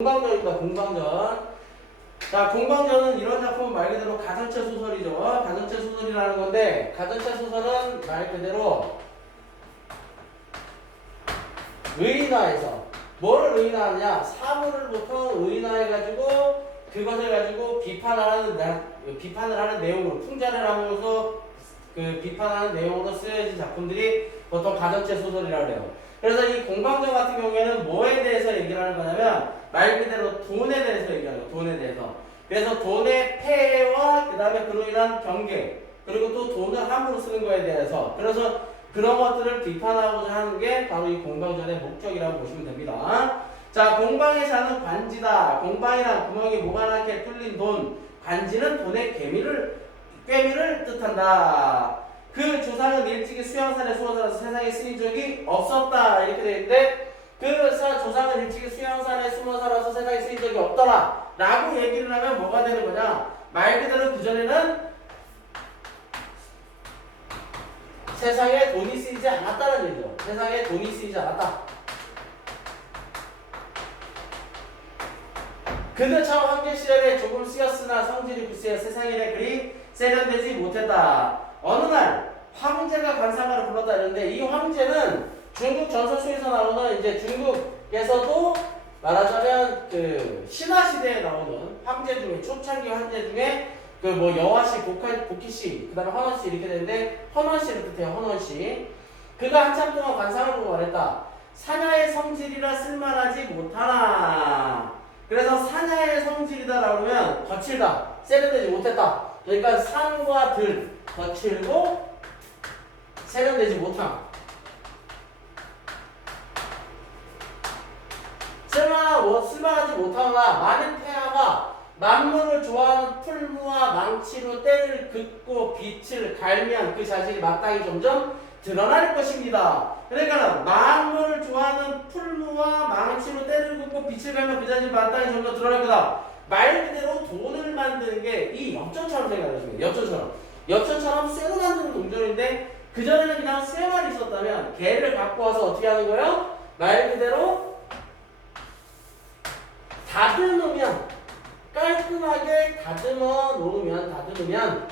공방전입니다. 공방전. 자, 공방전은 이런 작품은 말 그대로 가전체 소설이죠. 가전체 소설이라는 건데, 가전체 소설은 말 그대로 의인화해서 뭐를 의인화하느냐? 사물을 보통 의인화해가지고 그것을 가지고 비판을 하는 내용으로 풍자를 하면서 그 비판하는 내용으로 쓰여진 작품들이 보통 가전체 소설이라고 해요. 그래서 이 공방전 같은 경우에는 뭐에 대해서 얘기를 하는 거냐면 말 그대로 돈에 대해서 얘기하는 거예요. 돈에 대해서. 그래서 돈의 폐해와 그 다음에 그로 인한 경계, 그리고 또 돈을 함부로 쓰는 거에 대해서, 그래서 그런 것들을 비판하고자 하는 게 바로 이 공방전의 목적이라고 보시면 됩니다. 자, 공방에 사는 관지다. 공방이란 구멍이 모가나게 뚫린 돈, 관지는 돈의 꿰미를 뜻한다. 그 조상은 일찍이 수양산에 숨어살아서 세상에 쓰인 적이 없었다. 이렇게 되어 있는데, 그 조상은 일찍이 수양산에 숨어살아서 세상에 쓰인 적이 없더라 라고 얘기를 하면 뭐가 되는 거냐? 말 그대로 그전에는 세상에 돈이 쓰이지 않았다는 얘기죠. 세상에 돈이 쓰이지 않았다. 그는 참 황제 시절에 조금 쓰였으나 성질이 굳세 세상 일에 그리 세련되지 못했다. 어느 날 황제가 관상가를 불렀다 이러는데, 이 황제는 중국 전설수에서 나오는, 이제 중국에서도 말하자면 그 신화 시대에 나오는 황제 중에, 초창기 황제 중에 그 뭐 여화씨, 복희씨, 그 다음에 헌원씨 이렇게 되는데, 헌원씨를 뜻해요. 헌원씨. 그가 한참 동안 관상을 보고 말했다. 사냐의 성질이라 쓸만하지 못하나. 그래서 사냐의 성질이다라고 하면 거칠다, 세련되지 못했다. 그러니까 산과 들, 거칠고 세련되지 못함. 쓸만하지 못하거나 많은 폐하가 만물을 좋아하는 풀무와 망치로 때를 긋고 빛을 갈미한 그 자신이 마땅히 점점 드러날 것입니다. 그러니까 만물을 좋아하는 풀무와 망치로 때를 긋고 빛을 갈미한 그 자신이 마땅히 점점 드러날 거다. 말 그대로 돈을 만드는 게 이 엽전처럼 생각하시면 돼요. 엽전처럼 쇠로 만드는 동전인데, 그전에는 그냥 쇠만 있었다면 개를 갖고 와서 어떻게 하는 거예요? 말 그대로 다듬으면, 깔끔하게 다듬으면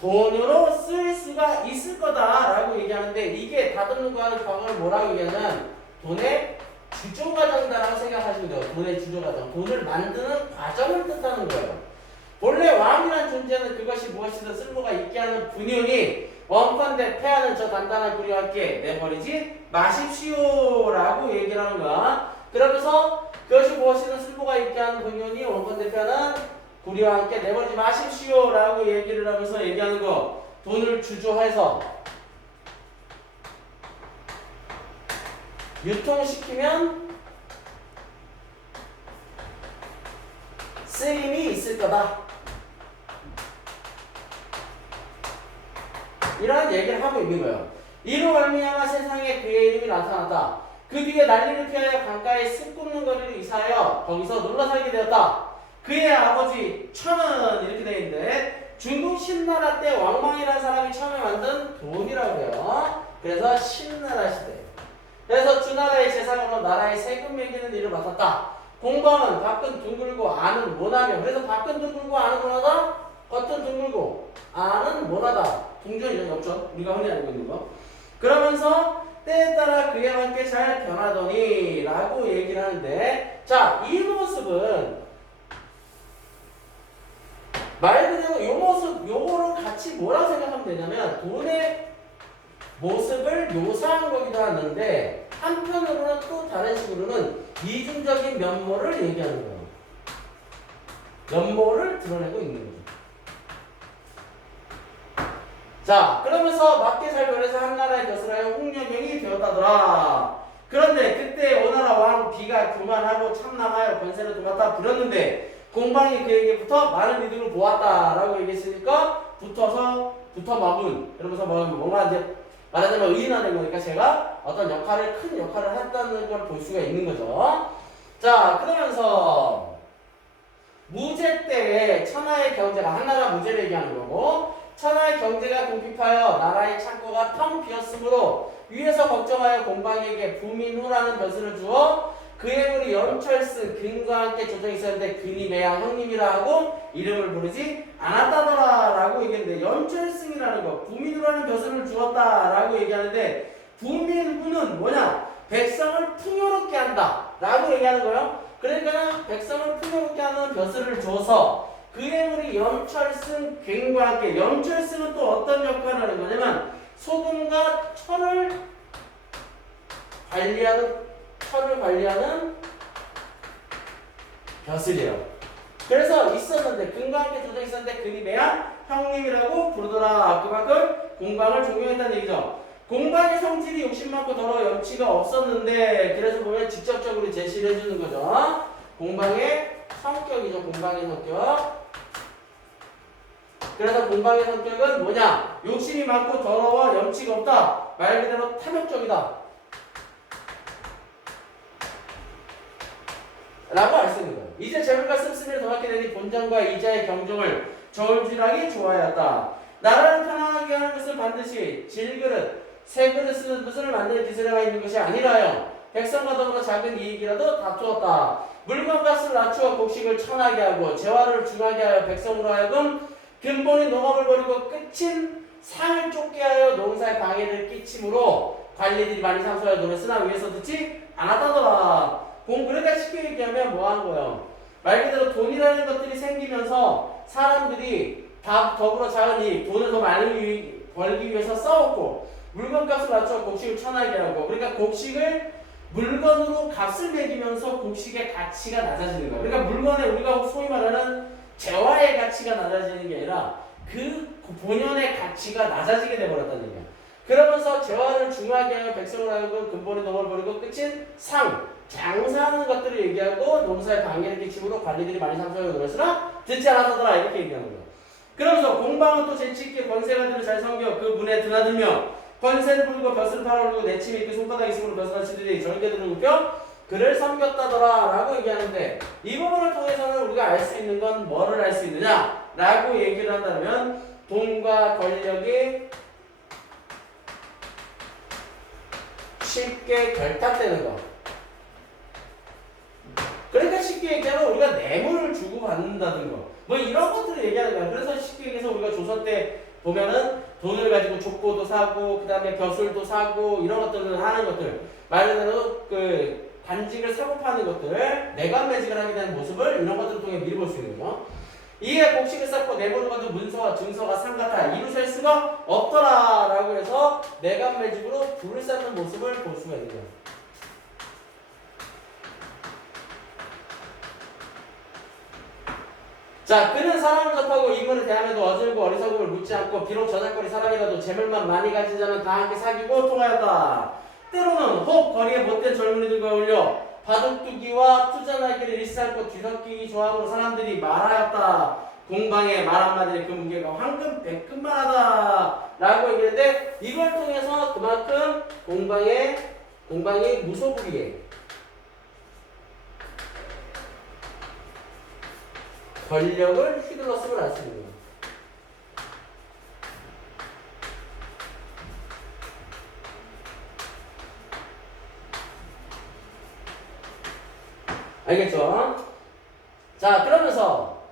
돈으로 쓸 수가 있을 거다라고 얘기하는데, 이게 다듬는 과정을 뭐라고 얘기하냐면 돈의 주조과정이라고 생각하시면 돼요. 돈의 주조과정, 돈을 만드는 과정을 뜻하는 거예요. 본래 왕이란 존재는 그것이 무엇이든 쓸모가 있게 하는 분이오니 원컨대 폐하는 저 단단한 구리와 함께 내버리지 마십시오라고 얘기를 하는 거야. 그러면서 그것이 무엇이든 쓸모가 있게 하는 분이오니 원컨대 폐하는 구리와 함께 내버리지 마십시오라고 얘기를 하면서 얘기하는 거. 돈을 주조해서 유통시키면 쓰임이 있을 거다. 이런 얘기를 하고 있는 거예요. 이로 말미암아 세상에 그의 이름이 나타났다. 그 뒤에 난리를 피하여 강가에 숲 굽는 거리로 이사하여 거기서 놀러 살게 되었다. 그의 아버지 천은 이렇게 되어 있는데, 중국 신나라 때 왕망이라는 사람이 처음에 만든 돈이라고 해요. 그래서 신나라 시대. 그래서 주나라의 재상으로 나라의 세금 매기는 일을 맡았다. 공방은 밖은 둥글고 안은 모나며, 그래서 밖은 둥글고 안은 모나다, 겉은 둥글고 안은 모나다. 동전이죠, 엽전. 우리가 흔히 알고 있는 거. 그러면서 때에 따라 그에 맞게 잘 변하더니 라고 얘기를 하는데, 자, 이 모습은 말 그대로 요 모습, 요거를 같이 뭐라고 생각하면 되냐면 돈의 모습을 묘사한 거기도 하는데, 한편으로는 또 다른 식으로는 이중적인 면모를 얘기하는 거예요. 면모를 드러내고 있는 거죠. 자, 그러면서 맞게 살면서 한나라의 벼슬하여 홍련경이 되었다더라. 그런데 그때 오나라 왕 비가 교만하고 참남하여 권세를 도맡아 부렸는데, 공방이 그에게부터 많은 이득을 보았다라고 얘기했으니까 붙어 먹은, 그러면서 뭔가 이제 말하자면 의인화된 거니까 제가 어떤 큰 역할을 했다는 걸 볼 수가 있는 거죠. 자, 그러면서 무제 때에 천하의 경제가, 한나라 무제를 얘기하는 거고, 천하의 경제가 궁핍하여 나라의 창고가 텅 비었으므로 위에서 걱정하여 공방에게 부민후라는 벼슬을 주어 그 해물이 연철승 근과 함께 조정이 있었는데 근이 매양 형님이라 하고 이름을 부르지 않았다더라 라고 얘기했는데 연철승이라는 거 부민으로 하는 벼슬을 주었다 라고 얘기하는데 부민후는 뭐냐? 백성을 풍요롭게 한다 라고 얘기하는 거예요. 그러니까 백성을 풍요롭게 하는 벼슬을 줘서 그 해물이 연철승 갱과 함께 연철승은 또 어떤 역할을 하는 거냐면 소금과 철을 관리하는 벼슬이에요. 그래서 있었는데 근과 함께 조정이 있었는데 근이 매양 형님이라고 부르더라. 그만큼 공방을 존경했다는 얘기죠. 공방의 성질이 욕심 많고 더러워 염치가 없었는데 그래서 보면 직접적으로 제시를 해주는 거죠. 공방의 성격이죠. 공방의 성격. 그래서 공방의 성격은 뭐냐? 욕심이 많고 더러워 염치가 없다. 말 그대로 탐욕적이다 라고 알 수 있는 거예요. 이제 재물과 씀씀이를 더하게 되니 본전과 이자의 경종을 저울질하기 좋아하였다. 나라를 편안하게 하는 것은 반드시 질그릇, 새 그릇 쓰는 것을 만드는 기세가 있는 것이 아니라요. 백성과 더불어 작은 이익이라도 다투었다. 물건값을 낮추어 곡식을 천하게 하고 재화를 중하게 하여 백성으로 하여금 근본인 농업을 버리고 끝인 상을 쫓게 하여 농사에 방해를 끼침으로 관리들이 많이 상소하여 노랬으나 위에서 듣지 않았다더라. 그러니까 쉽게 얘기하면 뭐 하는 거예요? 말 그대로 돈이라는 것들이 생기면서 사람들이 다 더불어 작은 이익, 돈을 더 많이 벌기 위해서 싸웠고 물건값을 낮춰 곡식을 천하게 하고 그러니까 곡식을 물건으로 값을 매기면서 곡식의 가치가 낮아지는 거예요. 그러니까 물건에 우리가 소위 말하는 재화의 가치가 낮아지는 게 아니라 그 본연의 가치가 낮아지게 돼버렸다는 얘기야. 그러면서 재화를 중하게 하여 백성을 하여금 근본의 농을 버리고 끝인 상, 장사하는 것들을 얘기하고 농사에 방해를 끼침으로 관리들이 많이 상소하고 그랬으나 듣지 않았더라 이렇게 얘기하는 거야. 그러면서 공방은 또 재치있게 권세가들을 잘 섬겨 그 문에 드나들며 권세를 부리고 벼슬을 팔아올리고 내침이 있고 손바닥 있음으로 벼슬을 치들이 절개들을 웃겨 그를 섬겼다더라 라고 얘기하는데 이 부분을 통해서는 우리가 알 수 있는 건 뭐를 알 수 있느냐 라고 얘기를 한다면 돈과 권력이 쉽게 결탁되는 거. 그러니까 쉽게 얘기하면 우리가 뇌물을 주고 받는다든 거. 뭐 이런 것들을 얘기하는 거야. 그래서 쉽게 얘기해서 우리가 조선 때 보면은 돈을 가지고 족보도 사고 그 다음에 벼슬도 사고 이런 것들을 하는 것들. 말 그대로 그 단직을 사고 파는 것들, 내관매직을 하게 되는 모습을 이런 것들을 통해 미리 볼 수 있는 거. 이에 곡식을 쌓고 내보는 것도 문서와 증서가 상같아 이루실 수가 없더라 라고 해서 내관매직으로 불을 쌓는 모습을 볼 수가 있는 거야. 자, 그는 사람을 접하고 인물을 대함에도 어질고 어리석음을 묻지 않고 비록 저작거리 사람이라도 재물만 많이 가진 자는 다 함께 사귀고 통하였다. 때로는 혹 거리에 못된 젊은이들과 어울려 바둑두기와 투자나기를 일삼고 뒤섞이기 좋아하므로 사람들이 말하였다. 공방에 말 한마디에 그 무게가 황금 백금만 하다 라고 얘기했는데 이걸 통해서 그만큼 공방이 무소불위에 권력을 휘둘렀음을 알 수 있는 거예요. 알겠죠? 자, 그러면서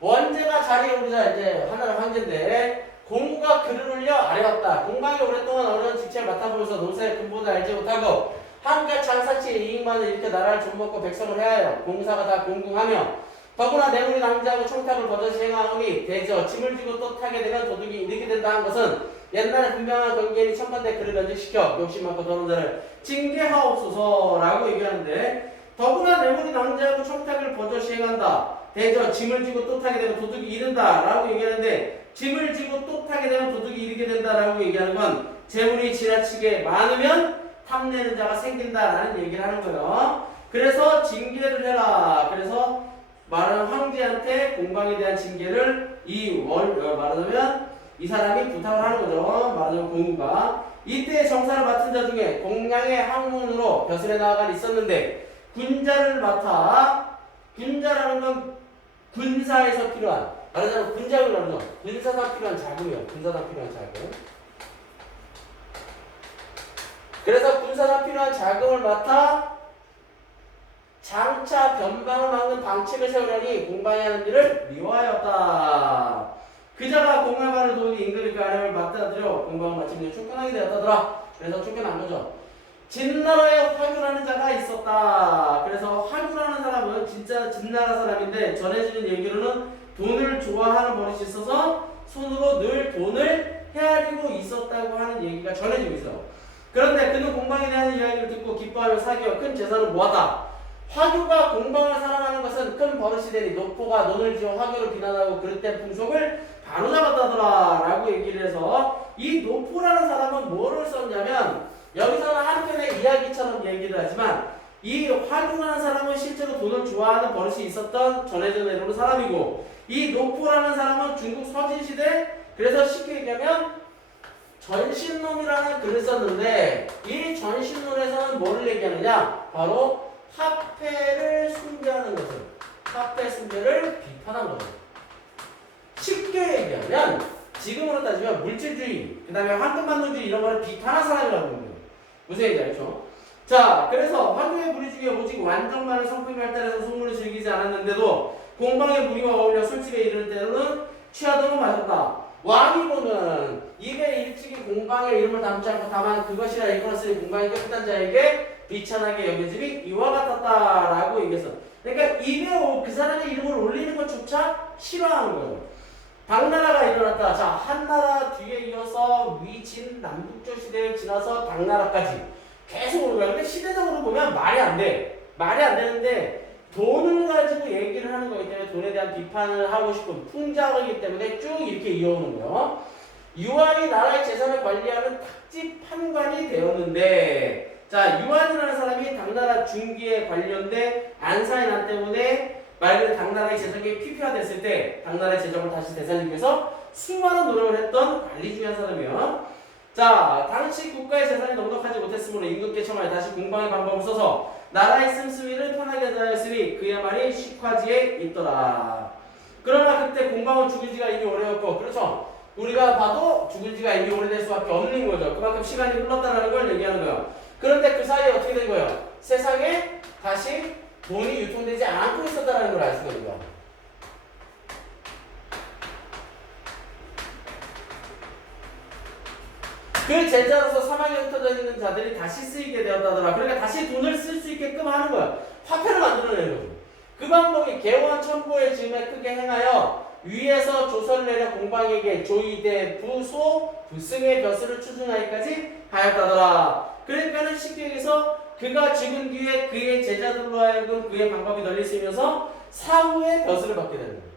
원제가 자리에 오르자 이제 하나는 황제인데 공구가 글을 올려 아래 왔다. 공방이 오랫동안 어려운 직책을 맡아보면서 농사의 근본을 알지 못하고 한결 장사치의 이익만을 일으켜 나라를 좀먹고 백성을 해하여 공사가 다 공궁하며 더구나 뇌물이 낭자하고 청탁을 버젓이 행하오니 대저 짐을 지고 또 타게 되면 도둑이 이르게 된다 한 것은 옛날에 분명한 경계인이 천판대 그를 면직시켜 욕심 많고 더러운 자를 징계하옵소서라고 얘기하는데 더구나 뇌물이 낭자하고 청탁을 버젓이 행한다. 대저 짐을 지고 또 타게 되면 도둑이 이른다 라고 얘기하는데 짐을 지고 또 타게 되면 도둑이 이르게 된다 라고 얘기하는 건 재물이 지나치게 많으면 탐내는 자가 생긴다라는 얘기를 하는 거예요. 그래서 징계를 해라. 그래서 말하는 황제한테 공방에 대한 징계를 말하자면 이 사람이 부탁을 하는 거죠. 말하자면 공구가 이때 정사를 맡은 자 중에 공양의 학문으로 벼슬에 나아가 있었는데 군자를 맡아 군자라는 건 군사에서 필요한 말하자면 군자를 말하죠. 군사상 필요한 자금이요. 군사상 필요한 자금. 그래서 군사상 필요한 자금을 맡아 장차 변방을 막는 방책을 세우려니 공방이 하는 일을 미워하였다. 그자가 공활반을 도우니 임금이 그 아뢰를 맞다들여 공방을 마치며 쫓겨나게 되었다더라. 그래서 쫓겨난 거죠. 진나라에 화교라는 자가 있었다. 그래서 화교라는 사람은 진짜 진나라 사람인데 전해지는 얘기로는 돈을 좋아하는 버릇이 있어서 손으로 늘 돈을 헤아리고 있었다고 하는 얘기가 전해지고 있어요. 그런데 그는 공방에 대한 이야기를 듣고 기뻐하며 사기와 큰 재산을 모았다. 화교가 공방을 사랑하는 것은 큰 버릇이 되니 노포가 논을 지어 화교를 비난하고 그릇된 풍속을 바로잡았다더라 라고 얘기를 해서 이 노포라는 사람은 뭐를 썼냐면 여기서는 한편의 이야기처럼 얘기를 하지만 이 화교라는 사람은 실제로 돈을 좋아하는 버릇이 있었던 전해져 내려오는 사람이고 이 노포라는 사람은 중국 서진시대 그래서 쉽게 얘기하면 전신론이라는 글을 썼는데 이 전신론에서는 뭐를 얘기하느냐 바로 화폐를 숭배하는 것을 화폐 숭배를 비판한 거죠. 쉽게 얘기하면 지금으로 따지면 물질주의 그 다음에 황금만능주의 이런 거를 비판한 사람이라고 합니다. 무슨 얘기인지 알죠? 자 그래서 화교의 무리주의가 오직 완전만을 성품이 발달해서 소문을 즐기지 않았는데도 공방의 무리와 어울려 술집에 이르는 때로는 취하도록 마셨다. 왕이고는 입에 일찍이 공방의 이름을 담지 않고 다만 그것이라 일컬었으니 공방의 깨끗한 자에게 비천하게 여겨짐이 이와 같았다라고 얘기했어. 그러니까 입에 그 사람의 이름을 올리는 것조차 싫어하는 거예요. 당나라가 일어났다. 자, 한나라 뒤에 이어서 위진 남북조 시대를 지나서 당나라까지 계속 오는 거야. 근데 시대적으로 보면 말이 안 돼. 말이 안 되는데 돈을 가지고 얘기를 하는 거기 때문에 돈에 대한 비판을 하고 싶은 풍자이기 때문에 쭉 이렇게 이어오는 거예요. 유한이 나라의 재산을 관리하는 탁지 판관이 되었는데 자 유한이라는 사람이 당나라 중기에 관련된 안사의 난 때문에 말 그대로 당나라의 재정이 피폐화됐을 때 당나라의 재정을 다시 되살리기 위해서 수많은 노력을 했던 관리 중요한 사람이에요. 자 당시 국가의 재산이 넉넉하지 못했으므로 임금께 청하여 다시 공방의 방법을 써서 나라의 씀씀이를 편하게 하였으니 그의 말이 식화지에 있더라. 그러나 그때 공방은 죽은 지가 이미 오래였고 그렇죠. 우리가 봐도 죽은 지가 이미 오래될 수밖에 없는 거죠. 그만큼 시간이 흘렀다는 걸 얘기하는 거예요. 그런데 그 사이에 어떻게 된 거예요? 세상에 다시 돈이 유통되지 않고 있었다는 걸 알 수가 있는 거예요. 그 제자로서 사망에 흩어져 있는 자들이 다시 쓰이게 되었다더라. 그러니까 다시 돈을 쓸 수 있게끔 하는 거야. 화폐를 만들어내는 거죠. 그 방법이 개원 천보의 즈음에 크게 행하여 위에서 조서를 내려 공방에게 조이대 부소 부승의 벼슬을 추준하기까지 하였다더라. 그러니까는 쉽게 얘기해서 그가 죽은 뒤에 그의 제자들로 하여금 그의 방법이 널리 쓰이면서 사후에 벼슬을 받게 되는 거예요.